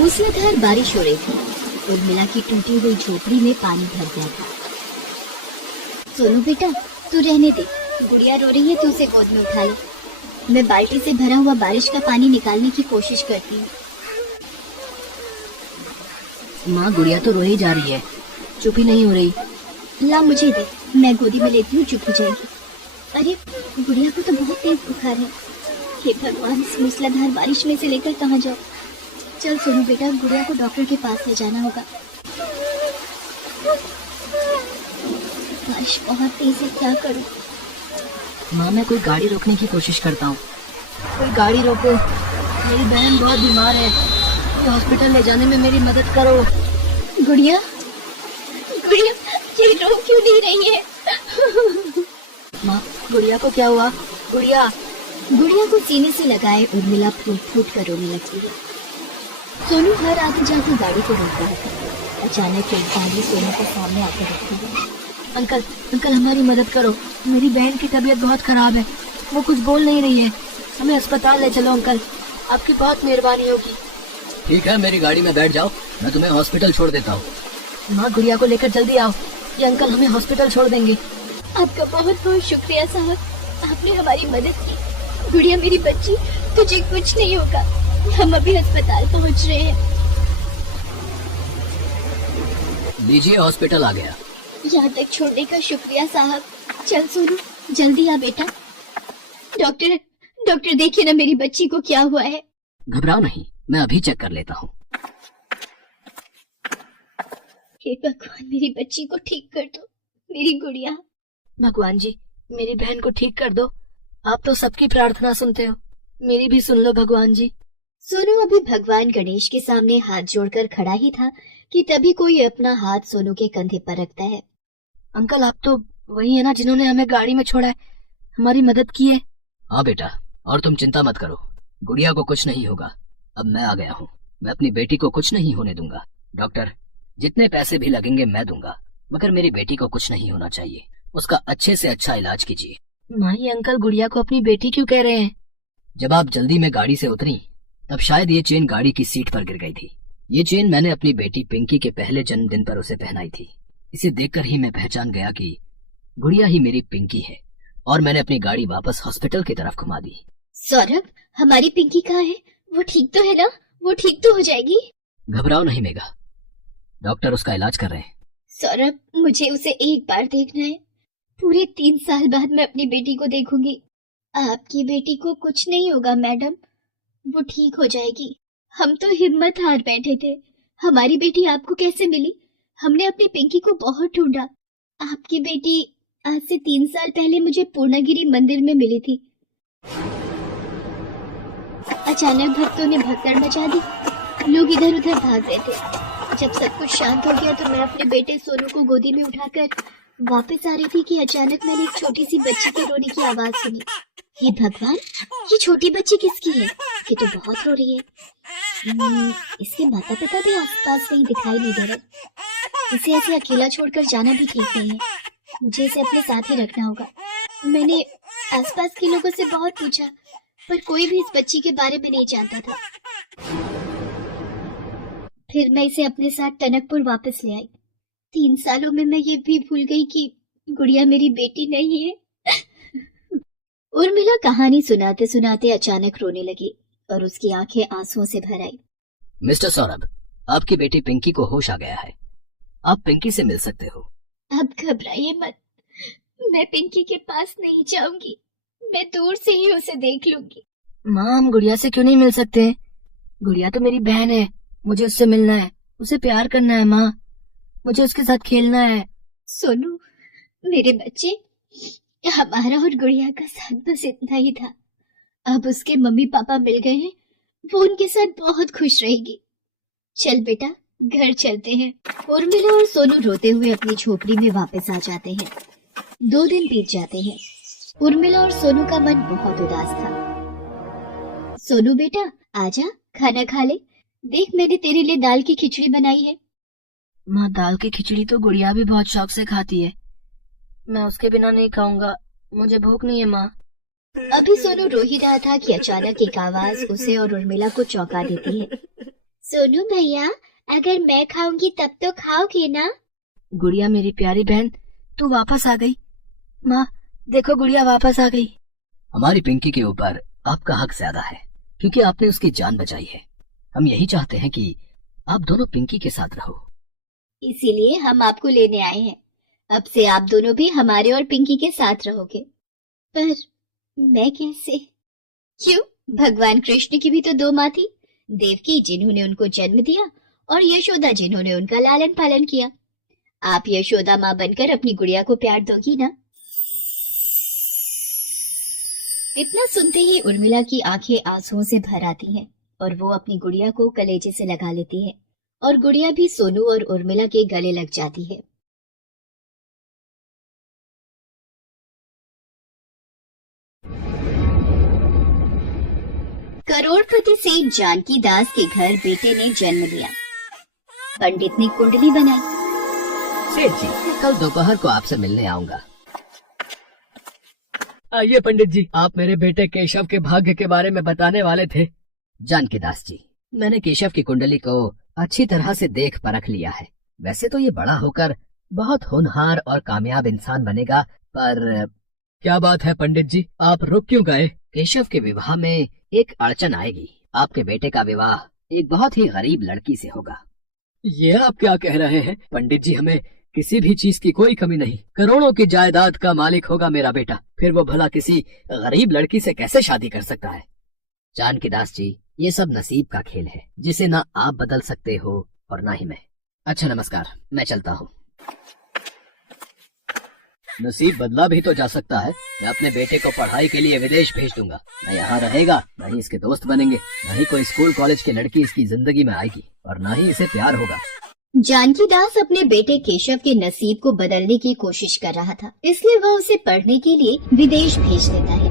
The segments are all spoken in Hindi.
मूसलाधार बारिश हो रही थी। उर्मिला की टूटी हुई झोपड़ी में पानी भर गया था। सोनू बेटा, तू रहने दे, गुड़िया रो रही है तो उसे गोद में उठा ले। मैं बाल्टी से भरा हुआ बारिश का पानी निकालने की कोशिश करती हूँ। माँ, गुड़िया तो रो ही जा रही है, चुप ही नहीं हो रही। ला मुझे दे, मैं गोदी में लेती हूँ, चुप हो जाएगी। अरे गुड़िया को तो बहुत तेज बुखार है। हे भगवान, इस मूसलाधार बारिश में से लेकर कहाँ जाओ। चल सोनू बेटा, गुड़िया को डॉक्टर के पास ले जाना होगा। बारिश बहुत तेज है, क्या करूं? माँ, मैं कोई गाड़ी रोकने की कोशिश करता हूँ। कोई गाड़ी रोको, मेरी बहन बहुत बीमार है, हॉस्पिटल ले जाने में मेरी मदद करो। गुड़िया, गुड़िया ये रो क्यों नहीं रही है? माँ, गुड़िया को क्या हुआ? गुड़िया को सीने से लगाए उर्मिला फूट फूट कर रोने लगती है। सोनू हर आगे जाकर गाड़ी को रोकता है। अचानक एक गाड़ी सोनू के सामने आकर रुकती है। अंकल, हमारी मदद करो, मेरी बहन की तबीयत बहुत खराब है, वो कुछ बोल नहीं रही है, हमें अस्पताल ले चलो अंकल, आपकी बहुत मेहरबानी होगी। ठीक है, मेरी गाड़ी में बैठ जाओ, मैं तुम्हें हॉस्पिटल छोड़ देता हूँ। माँ, गुड़िया को लेकर जल्दी आओ, ये अंकल हमें हॉस्पिटल छोड़ देंगे। आपका बहुत बहुत शुक्रिया साहब, आपने हमारी मदद की। गुड़िया मेरी बच्ची, तुझे कुछ नहीं होगा, हम अभी अस्पताल पहुँच रहे हैं। लीजिए, हॉस्पिटल आ गया। यहाँ तक छोड़ने का शुक्रिया साहब। चल सोनू, जल्दी आ बेटा। डॉक्टर देखिए ना मेरी बच्ची को क्या हुआ है। घबराओ नहीं, मैं अभी चेक कर लेता हूँ। हे भगवान, मेरी बच्ची को ठीक कर दो, मेरी गुड़िया। भगवान जी, मेरी बहन को ठीक कर दो, आप तो सबकी प्रार्थना सुनते हो, मेरी भी सुन लो भगवान जी। सोनू अभी भगवान गणेश के सामने हाथ जोड़कर खड़ा ही था कि तभी कोई अपना हाथ सोनू के कंधे पर रखता है। अंकल, आप तो वही है ना जिन्होंने हमें गाड़ी में छोड़ा है, हमारी मदद की है। हाँ बेटा, और तुम चिंता मत करो, गुड़िया को कुछ नहीं होगा। अब मैं आ गया हूँ, मैं अपनी बेटी को कुछ नहीं होने दूंगा। डॉक्टर, जितने पैसे भी लगेंगे मैं दूंगा, मगर मेरी बेटी को कुछ नहीं होना चाहिए। उसका अच्छे से अच्छा इलाज कीजिए। माँ, ये अंकल गुड़िया को अपनी बेटी क्यों कह रहे हैं? जब आप जल्दी में गाड़ी से उतरी तब शायद ये चेन गाड़ी की सीट पर गिर गई थी। ये चेन मैंने अपनी बेटी पिंकी के पहले जन्मदिन पर उसे पहनाई थी। इसे देखकर ही मैं पहचान गया कि गुड़िया ही मेरी पिंकी है, और मैंने अपनी गाड़ी वापस हॉस्पिटल की तरफ घुमा दी। सौरभ, हमारी पिंकी कहाँ है? वो ठीक तो है ना? वो ठीक तो हो जाएगी? घबराओ नहीं मेघा, डॉक्टर उसका इलाज कर रहे हैं। सौरभ, मुझे उसे एक बार देखना है। पूरे 3 साल बाद मैं अपनी बेटी को देखूंगी। आपकी बेटी को कुछ नहीं होगा मैडम, वो ठीक हो जाएगी। हम तो हिम्मत हार बैठे थे। हमारी बेटी आपको कैसे मिली? हमने अपनी पिंकी को बहुत ढूंढा। आपकी बेटी आज से 3 साल पहले मुझे पूर्णागिरी मंदिर में मिली थी। अचानक भक्तों ने भगदड़ मचा दी, लोग इधर उधर भाग रहे थे। जब सब कुछ शांत हो गया तो मैं अपने बेटे सोनू को गोदी में उठाकर वापस आ रही थी कि अचानक मैंने एक छोटी सी बच्ची के रोने की आवाज सुनी। हे भगवान, ये छोटी बच्ची किसकी है? ये तो बहुत रो रही है। इसके माता पिता भी आसपास कहीं दिखाई नहीं दे रहे। इसे ऐसे अकेला छोड़कर जाना भी ठीक नहीं है, मुझे इसे अपने साथ ही रखना होगा। मैंने आसपास के लोगों से बहुत पूछा, पर कोई भी इस बच्ची के बारे में नहीं जानता था। फिर मैं इसे अपने साथ टनकपुर वापस ले आई। 3 सालों में मैं ये भी भूल गई कि गुड़िया मेरी बेटी नहीं है। उर्मिला कहानी सुनाते सुनाते अचानक रोने लगी और उसकी आंखें आंसुओं से भर आई। मिस्टर सौरभ, आपकी बेटी पिंकी को होश आ गया है, आप पिंकी से मिल सकते हो। अब घबराइए मत, मैं पिंकी के पास नहीं जाऊंगी, मैं दूर से ही उसे देख लूंगी। माँ, हम गुड़िया से क्यों नहीं मिल सकते हैं? गुड़िया तो मेरी बहन है, मुझे उससे मिलना है, उसे प्यार करना है। माँ, मुझे उसके साथ खेलना है। सोनू मेरे बच्चे, हमारा और गुड़िया का साथ बस इतना ही था। अब उसके मम्मी पापा मिल गए हैं, वो उनके साथ बहुत खुश रहेगी। चल बेटा, घर चलते हैं। उर्मिला और सोनू रोते हुए अपनी झोपड़ी में वापस आ जाते हैं। 2 दिन बीत जाते हैं। उर्मिला और सोनू का मन बहुत उदास था। सोनू बेटा, आजा, खाना खा ले। देख, मैंने तेरे लिए दाल की खिचड़ी बनाई है। माँ, दाल की खिचड़ी तो गुड़िया भी बहुत शौक से खाती है, मैं उसके बिना नहीं खाऊंगा, मुझे भूख नहीं है माँ। अभी सोनू रो ही रहा था कि अचानक एक आवाज उसे और उर्मिला को चौंका देती है। सोनू भैया, अगर मैं खाऊंगी तब तो खाओगे ना? गुड़िया मेरी प्यारी बहन, तू वापस आ गई। माँ देखो, गुड़िया वापस आ गई। हमारी पिंकी के ऊपर आपका हक ज्यादा है, क्योंकि आपने उसकी जान बचाई है। हम यही चाहते हैं कि आप दोनों पिंकी के साथ रहो। इसीलिए हम आपको लेने आए हैं। अब से आप दोनों भी हमारे और पिंकी के साथ रहोगे। पर मैं कैसे? क्यों? भगवान कृष्ण की भी तो दो माँ थी, देवकी जिन्होंने उनको जन्म दिया और यशोदा जिन्होंने उनका लालन पालन किया। आप यशोदा माँ बनकर अपनी गुड़िया को प्यार दोगी ना? इतना सुनते ही उर्मिला की आंखें आंसुओं से भर आती हैं और वो अपनी गुड़िया को कलेजे से लगा लेती है और गुड़िया भी सोनू और उर्मिला के गले लग जाती है। करोड़पति सेठ जानकी दास के घर बेटे ने जन्म लिया। पंडित ने कुंडली बनाई। सेठ जी, कल दोपहर को आपसे मिलने आऊंगा। आइए पंडित जी, आप मेरे बेटे केशव के भाग्य के बारे में बताने वाले थे। जानकी दास जी, मैंने केशव की कुंडली को अच्छी तरह से देख परख लिया है। वैसे तो ये बड़ा होकर बहुत होनहार और कामयाब इंसान बनेगा, पर क्या बात है पंडित जी, आप रुक क्यों गए? केशव के विवाह में एक अड़चन आएगी। आपके बेटे का विवाह एक बहुत ही गरीब लड़की से होगा। ये आप क्या कह रहे हैं पंडित जी? हमें किसी भी चीज की कोई कमी नहीं। करोड़ों की जायदाद का मालिक होगा मेरा बेटा, फिर वो भला किसी गरीब लड़की से कैसे शादी कर सकता है? जानकी दास जी, ये सब नसीब का खेल है, जिसे ना आप बदल सकते हो और ना ही मैं। अच्छा नमस्कार, मैं चलता हूँ। नसीब बदला भी तो जा सकता है। मैं अपने बेटे को पढ़ाई के लिए विदेश भेज दूंगा। न यहाँ रहेगा, न ही इसके दोस्त बनेंगे, न ही कोई स्कूल कॉलेज की लड़की इसकी जिंदगी में आएगी, और न ही इसे प्यार होगा। जानकी दास अपने बेटे केशव के नसीब को बदलने की कोशिश कर रहा था, इसलिए वह उसे पढ़ने के लिए विदेश भेज देता है।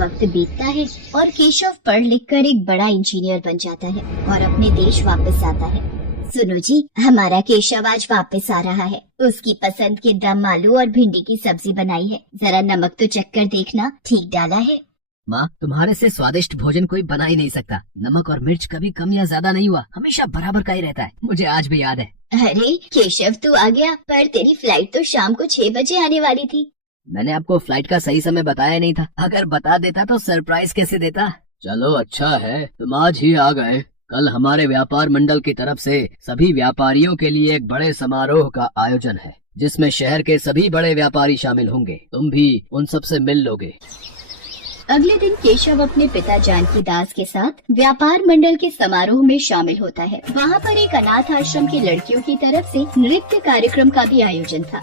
वक्त बीतता है और केशव पढ़ लिख कर एक बड़ा इंजीनियर बन जाता है और अपने देश वापस आता है। सुनो जी, हमारा केशव आज वापस आ रहा है। उसकी पसंद के दम आलू और भिंडी की सब्जी बनाई है। जरा नमक तो चख कर देखना, ठीक डाला है? माँ, तुम्हारे से स्वादिष्ट भोजन कोई बना ही नहीं सकता। नमक और मिर्च कभी कम या ज्यादा नहीं हुआ, हमेशा बराबर का ही रहता है। मुझे आज भी याद है। अरे केशव, तू आ गया, पर तेरी फ्लाइट तो शाम को 6 बजे आने वाली थी। मैंने आपको फ्लाइट का सही समय बताया नहीं था। अगर बता देता तो सरप्राइज कैसे देता। चलो अच्छा है, तुम आज ही आ गए। कल हमारे व्यापार मंडल की तरफ से सभी व्यापारियों के लिए एक बड़े समारोह का आयोजन है, जिसमें शहर के सभी बड़े व्यापारी शामिल होंगे। तुम भी उन सब से मिल लोगे। अगले दिन केशव अपने पिता जानकी दास के साथ व्यापार मंडल के समारोह में शामिल होता है। वहाँ पर एक अनाथ आश्रम की लड़कियों की तरफ से नृत्य कार्यक्रम का भी आयोजन था।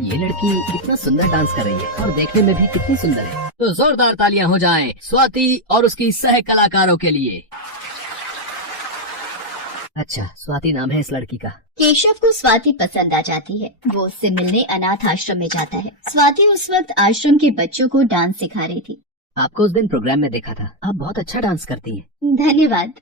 ये लड़की कितना सुंदर डांस कर रही है और देखने में भी कितनी सुंदर है। तो जोरदार तालियां हो जाएं स्वाति और उसकी सह कलाकारों के लिए। अच्छा, स्वाति नाम है इस लड़की का। केशव को स्वाति पसंद आ जाती है। वो उससे मिलने अनाथ आश्रम में जाता है। स्वाति उस वक्त आश्रम के बच्चों को डांस सिखा रही थी। आपको उस दिन प्रोग्राम में देखा था, आप बहुत अच्छा डांस करती हैं। धन्यवाद।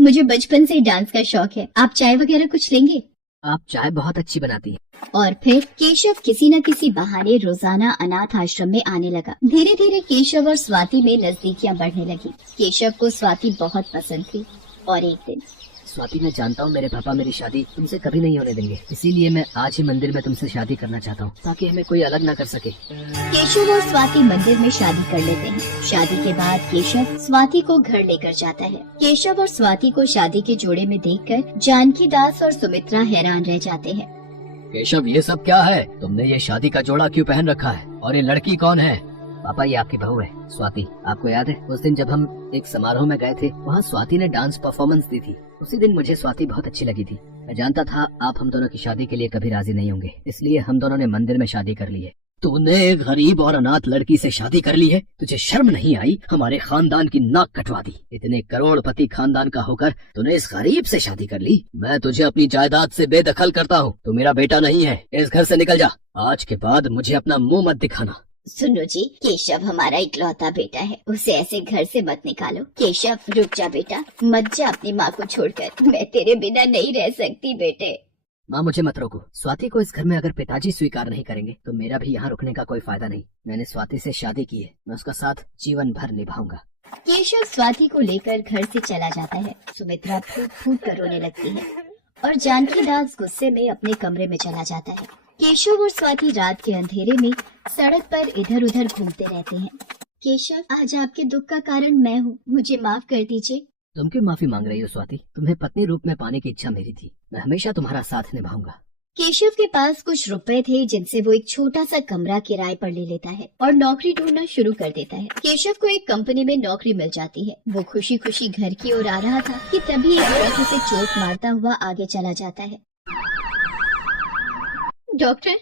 मुझे बचपन से डांस का शौक है। आप चाय वगैरह कुछ लेंगे? आप चाय बहुत अच्छी बनाती हैं। और फिर केशव किसी न किसी बहाने रोजाना अनाथ आश्रम में आने लगा। धीरे धीरे केशव और स्वाति में नजदीकियां बढ़ने लगी। केशव को स्वाति बहुत पसंद थी और एक दिन, स्वाति, मैं जानता हूँ मेरे पापा मेरी शादी तुमसे कभी नहीं होने देंगे, इसीलिए मैं आज ही मंदिर में तुमसे शादी करना चाहता हूँ, ताकि हमें कोई अलग ना कर सके। केशव और स्वाति मंदिर में शादी कर लेते हैं। शादी के बाद केशव स्वाति को घर लेकर जाता है। केशव और स्वाति को शादी के जोड़े में देखकर जानकी दास और सुमित्रा हैरान रह जाते हैं। केशव, ये सब क्या है? तुमने ये शादी का जोड़ा क्यों पहन रखा है? और ये लड़की कौन है? पापा, ये आपकी बहू है स्वाति। आपको याद है उस दिन जब हम एक समारोह में गए थे, वहाँ स्वाति ने डांस परफॉर्मेंस दी थी। उसी दिन मुझे स्वाति बहुत अच्छी लगी थी। मैं जानता था आप हम दोनों की शादी के लिए कभी राजी नहीं होंगे, इसलिए हम दोनों ने मंदिर में शादी कर ली है। तूने एक गरीब और अनाथ लड़की से शादी कर ली है? तुझे शर्म नहीं आई? हमारे खानदान की नाक कटवा दी। इतने करोड़पति खानदान का होकर तूने इस गरीब से शादी कर ली। मैं तुझे अपनी जायदाद से बेदखल करता हूँ। तू मेरा बेटा नहीं है, इस घर से निकल जा। आज के बाद मुझे अपना मुंह मत दिखाना। सुनो जी, केशव हमारा इकलौता बेटा है, उसे ऐसे घर से मत निकालो। केशव, रुक जा बेटा, मत जा अपनी माँ को छोड़कर। मैं तेरे बिना नहीं रह सकती बेटे। माँ, मुझे मत रोको। स्वाति को इस घर में अगर पिताजी स्वीकार नहीं करेंगे तो मेरा भी यहाँ रुकने का कोई फायदा नहीं। मैंने स्वाति से शादी की है, मैं उसका साथ जीवन भर निभाऊंगा। केशव स्वाति को लेकर घर से चला जाता है। सुमित्रा फूट फूट कर रोने लगती है और जानकी दास गुस्से में अपने कमरे में चला जाता है। केशव और स्वाति रात के अंधेरे में सड़क पर इधर उधर घूमते रहते हैं। केशव, आज आपके दुख का कारण मैं हूँ, मुझे माफ कर दीजिए। तुम क्यों माफी मांग रही हो स्वाति? तुम्हें पत्नी रूप में पाने की इच्छा मेरी थी। मैं हमेशा तुम्हारा साथ निभाऊंगा। केशव के पास कुछ रुपए थे जिनसे वो एक छोटा सा कमरा किराए पर ले लेता है और नौकरी ढूंढना शुरू कर देता है। केशव को एक कंपनी में नौकरी मिल जाती है। वो खुशी खुशी घर की ओर आ रहा था कि तभी एक ट्रक उसे चोट मारता हुआ आगे चला जाता है। डॉक्टर,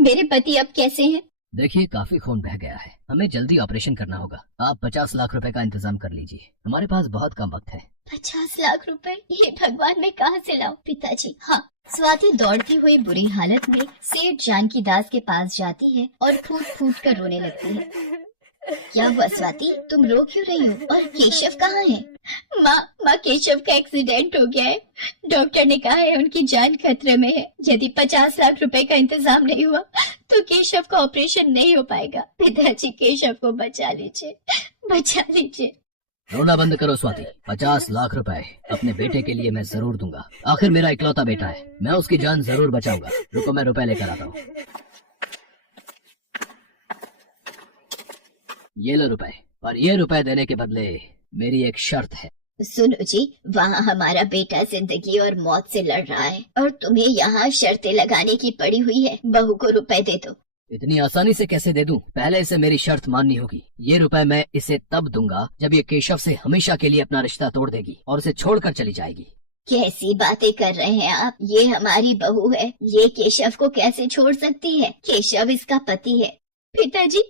मेरे पति अब कैसे हैं? देखिए, काफी खून बह गया है। हमें जल्दी ऑपरेशन करना होगा। आप 50 लाख रुपए का इंतजाम कर लीजिए। हमारे पास बहुत कम वक्त है। 50 लाख रुपए? ये भगवान, मैं कहाँ से लाऊं? पिताजी। हाँ। स्वाति दौड़ती हुई बुरी हालत में सेठ जानकी दास के पास जाती है और फूट फूट कर रोने लगती है। क्या हुआ स्वाति, तुम रो क्यों रही हो? और केशव कहाँ है? माँ, केशव का एक्सीडेंट हो गया है। डॉक्टर ने कहा है उनकी जान खतरे में है। यदि 50 लाख रुपए का इंतजाम नहीं हुआ तो केशव का ऑपरेशन नहीं हो पाएगा। पिताजी, केशव को बचा लीजिए, बचा लीजिए। रोना बंद करो स्वाति। 50 लाख रुपए अपने बेटे के लिए मैं जरूर दूंगा। आखिर मेरा इकलौता बेटा है। मैं उसकी जान जरूर बचाऊंगा। रुको, मैं रुपए लेकर आता हूँ। ये लो रुपए। और ये रुपए देने के बदले मेरी एक शर्त है। सुनो जी, वहाँ हमारा बेटा जिंदगी और मौत से लड़ रहा है और तुम्हें यहाँ शर्तें लगाने की पड़ी हुई है। बहू को रुपए दे दो। इतनी आसानी से कैसे दे दूं? पहले इसे मेरी शर्त माननी होगी। ये रुपए मैं इसे तब दूंगा जब ये केशव से हमेशा के लिए अपना रिश्ता तोड़ देगी और उसे छोड़कर चली जाएगी। कैसी बातें कर रहे हैं आप? ये हमारी बहू है, ये केशव को कैसे छोड़ सकती है? केशव इसका पति है। पिताजी,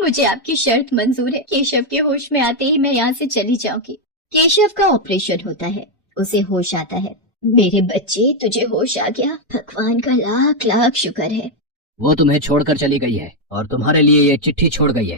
मुझे आपकी शर्त मंजूर है। केशव के होश में आते ही मैं यहाँ से चली जाऊंगी। केशव का ऑपरेशन होता है, उसे होश आता है। मेरे बच्चे, तुझे होश आ गया? भगवान का लाख लाख शुक्र है। वो तुम्हें छोड़कर चली गई है और तुम्हारे लिए ये चिट्ठी छोड़ गई है।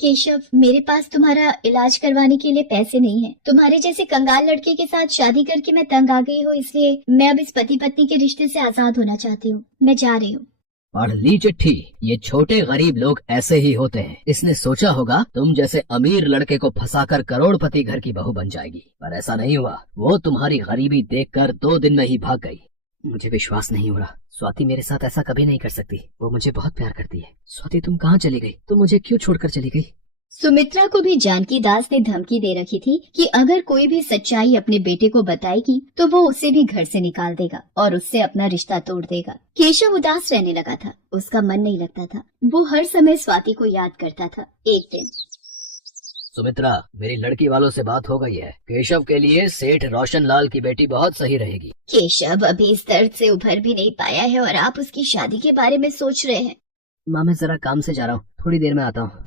केशव, मेरे पास तुम्हारा इलाज करवाने के लिए पैसे नहीं है। तुम्हारे जैसे कंगाल लड़के के साथ शादी करके मैं तंग आ गई हूँ, इसलिए मैं अब इस पति पत्नी के रिश्ते से आजाद होना चाहती हूँ। मैं जा रही हूँ। पढ़ ली चिट्ठी। ये छोटे गरीब लोग ऐसे ही होते हैं। इसने सोचा होगा तुम जैसे अमीर लड़के को फंसाकर करोड़पति घर की बहू बन जाएगी, पर ऐसा नहीं हुआ। वो तुम्हारी गरीबी देखकर 2 दिन में ही भाग गई। मुझे विश्वास नहीं हो रहा। स्वाति मेरे साथ ऐसा कभी नहीं कर सकती। वो मुझे बहुत प्यार करती है। स्वाति, तुम कहाँ चली गई? तुम मुझे क्यों छोड़कर चली गई? सुमित्रा को भी जानकी दास ने धमकी दे रखी थी कि अगर कोई भी सच्चाई अपने बेटे को बताएगी तो वो उसे भी घर से निकाल देगा और उससे अपना रिश्ता तोड़ देगा। केशव उदास रहने लगा था, उसका मन नहीं लगता था। वो हर समय स्वाति को याद करता था। एक दिन, सुमित्रा, मेरी लड़की वालों से बात हो गई है। केशव के लिए सेठ रोशन लाल की बेटी बहुत सही रहेगी। केशव अभी इस दर्द से उभर भी नहीं पाया है और आप उसकी शादी के बारे में सोच रहे हैं। माँ, मैं जरा काम से जा रहा हूँ, थोड़ी देर में आता हूँ।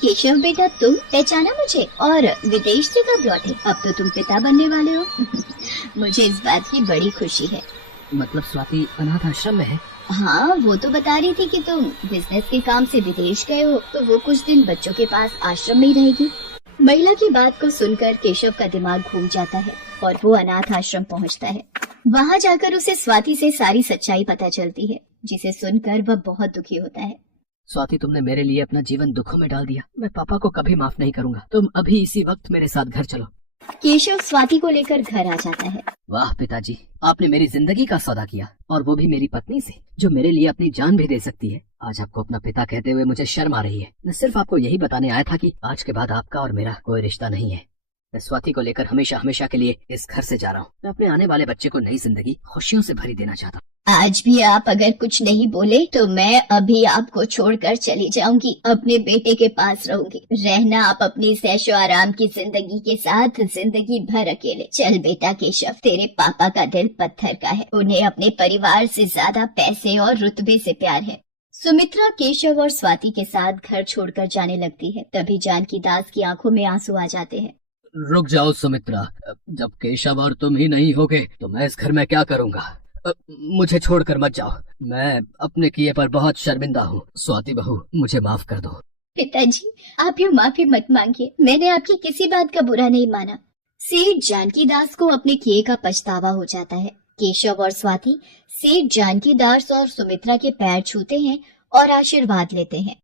केशव बेटा, तुम पहचाना मुझे? और विदेश से कब लौटे? अब तो तुम पिता बनने वाले हो। मुझे इस बात की बड़ी खुशी है। मतलब स्वाति अनाथ आश्रम में है? हाँ, वो तो बता रही थी कि तुम बिजनेस के काम से विदेश गए हो, तो वो कुछ दिन बच्चों के पास आश्रम में ही रहेगी। महिला की बात को सुनकर केशव का दिमाग घूम जाता है और वो अनाथ आश्रम पहुँचता है। वहाँ जाकर उसे स्वाति से सारी सच्चाई पता चलती है, जिसे सुनकर वह बहुत दुखी होता है। स्वाति, तुमने मेरे लिए अपना जीवन दुखों में डाल दिया। मैं पापा को कभी माफ नहीं करूंगा। तुम अभी इसी वक्त मेरे साथ घर चलो। केशव स्वाति को लेकर घर आ जाता है। वाह पिताजी, आपने मेरी जिंदगी का सौदा किया, और वो भी मेरी पत्नी से, जो मेरे लिए अपनी जान भी दे सकती है। आज आपको अपना पिता कहते हुए मुझे शर्म आ रही है। मैं सिर्फ आपको यही बताने आया था कि आज के बाद आपका और मेरा कोई रिश्ता नहीं है। मैं स्वाति को लेकर हमेशा हमेशा के लिए इस घर से जा रहा हूँ। मैं अपने आने वाले बच्चे को नई जिंदगी खुशियों से भरी देना चाहता हूँ। आज भी आप अगर कुछ नहीं बोले तो मैं अभी आपको छोड़कर चली जाऊंगी, अपने बेटे के पास रहूंगी। रहना आप अपनी ऐशो आराम की जिंदगी के साथ जिंदगी भर अकेले। चल बेटा केशव, तेरे पापा का दिल पत्थर का है, उन्हें अपने परिवार से ज्यादा पैसे और रुतबे से प्यार है। सुमित्रा केशव और स्वाति के साथ घर छोड़कर जाने लगती है। तभी जानकी दास की आंखों में आंसू आ जाते हैं। रुक जाओ सुमित्रा, जब केशव और तुम ही नहीं होगे तो मैं इस घर में क्या करूँगा? मुझे छोड़कर मत जाओ। मैं अपने किए पर बहुत शर्मिंदा हूँ। स्वाति बहू, मुझे माफ कर दो। पिताजी, आप ये माफी मत मांगिए, मैंने आपकी किसी बात का बुरा नहीं माना। सेठ जानकी दास को अपने किए का पछतावा हो जाता है। केशव और स्वाति सेठ जानकी दास और सुमित्रा के पैर छूते हैं और आशीर्वाद लेते हैं।